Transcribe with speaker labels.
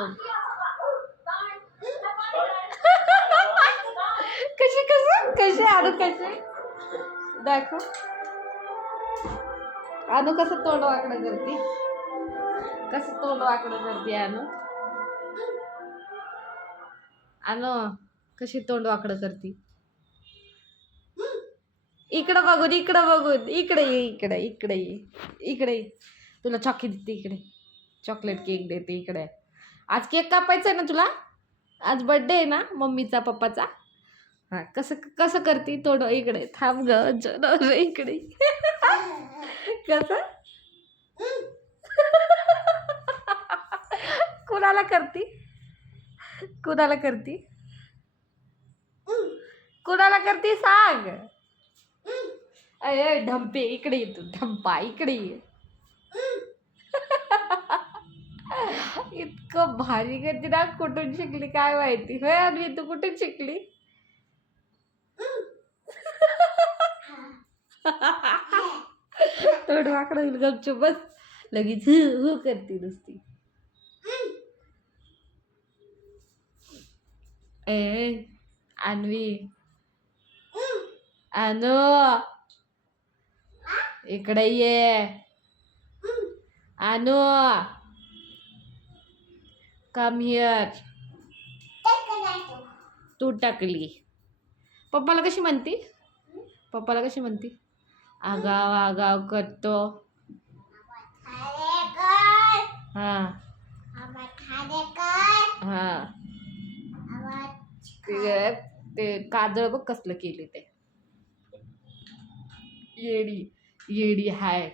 Speaker 1: शकतो कशी कशी कसे आणू कसे दाखव आणू कसं तोंड वाकडं करते कसं तोंड वाकडं करते आनू आनो कशी तोंड वाकडं करते इकडं बघून इकडं बघून इकडे ये इकडे इकडे ये इकडे ये. तुला चॉकी देते इकडे चॉकलेट केक देते इकडे आज केक कापायचा आहे ना तुला? आज बर्थडे आहे ना मम्मीचा पप्पाचा. हा कसं कसं करते? थोडं इकडे थांब ग इकडे. कसं? कुणाला करती? कुणाला करती? कुणाला करती? सांग. अरे ढंपे इकडे ये तू ढंपा इकडे ये. इतकं भारी करते ना कुठून शिकली काय माहिती? होय आणि तू कुठून शिकली? तोड वाकडं होईल गपचूप बस. लगेच हु करते नुसती. ए अन्वी. अनु. इकडे ये. अनु. कम हिअर तू टाकली. पप्पाला कशी म्हणती? पप्पाला कशी म्हणती? आगाव आगाव करतो. हा. हां. ते ते काजळ बघ कसलं केले ते. येडी येडी हाय.